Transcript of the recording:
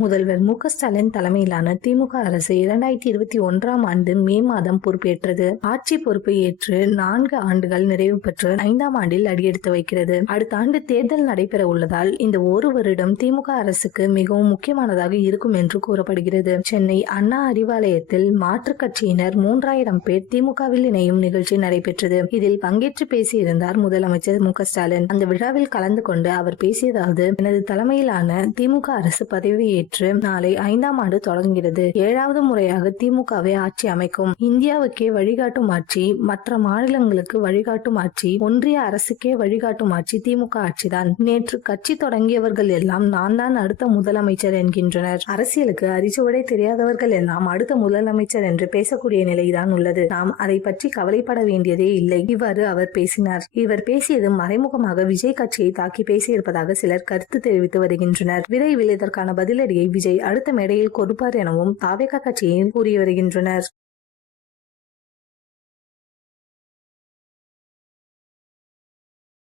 முதல்வர் மு.க. ஸ்டாலின் தலைமையிலான திமுக அரசு 2021ஆம் ஆண்டு மே மாதம் பொறுப்பேற்றது. ஆட்சி பொறுப்பு ஏற்று 4 ஆண்டுகள் நிறைவு பெற்று 5ஆம் ஆண்டில் அடியெடுத்து வைக்கிறது. அடுத்த ஆண்டு தேர்தல் நடைபெற உள்ளதால் இந்த ஒரு வருடம் திமுக அரசுக்கு மிகவும் முக்கியமானதாக இருக்கும் என்று கூறப்படுகிறது. சென்னை அண்ணா அறிவாலயத்தில் மாற்றுக் கட்சியினர் 3000 பேர் திமுகவில் இணையும் நிகழ்ச்சி நடைபெற்றது. இதில் பங்கேற்று பேசியிருந்தார் முதலமைச்சர் மு.க.ஸ்டாலின். அந்த விழாவில் கலந்து கொண்டு அவர் பேசியதாவது, எனது தலைமையிலான திமுக அரசு பதவியேற்று நாளை 5ஆம் ஆண்டு தொடங்குகிறது. 7வது முறையாக திமுகவை ஆட்சி அமைக்கும். இந்தியாவுக்கே வழிகாட்டும் ஆட்சி, மற்ற மாநிலங்களுக்கு வழிகாட்டும் ஆட்சி, ஒன்றிய அரசுக்கே வழிகாட்டும் ஆட்சி திமுக ஆட்சிதான். நேற்று கட்சி தொடங்கியவர்கள் எல்லாம் நான் தான் அடுத்த முதலமைச்சர் என்கின்றனர். அரசியலுக்கு அரிச்சுவடை தெரியாதவர்கள் எல்லாம் அடுத்த முதலமைச்சர் என்று பேசக்கூடிய நிலைதான் உள்ளது. நாம் அதை பற்றி கவலைப்பட வேண்டியதே இல்லை. இவ்வாறு அவர் பேசினார். இவர் பேசியது மறைமுகமாக விஜய் கட்சியை தாக்கி பேசியிருப்பதாக சிலர் கருத்து தெரிவித்து வருகின்றனர். விரைவில் இதற்கான பதிலடியை விஜய் அடுத்த மேடையில் கொடுப்பார் எனவும் தாவேகா கட்சியில் கூறி வருகின்றனர்.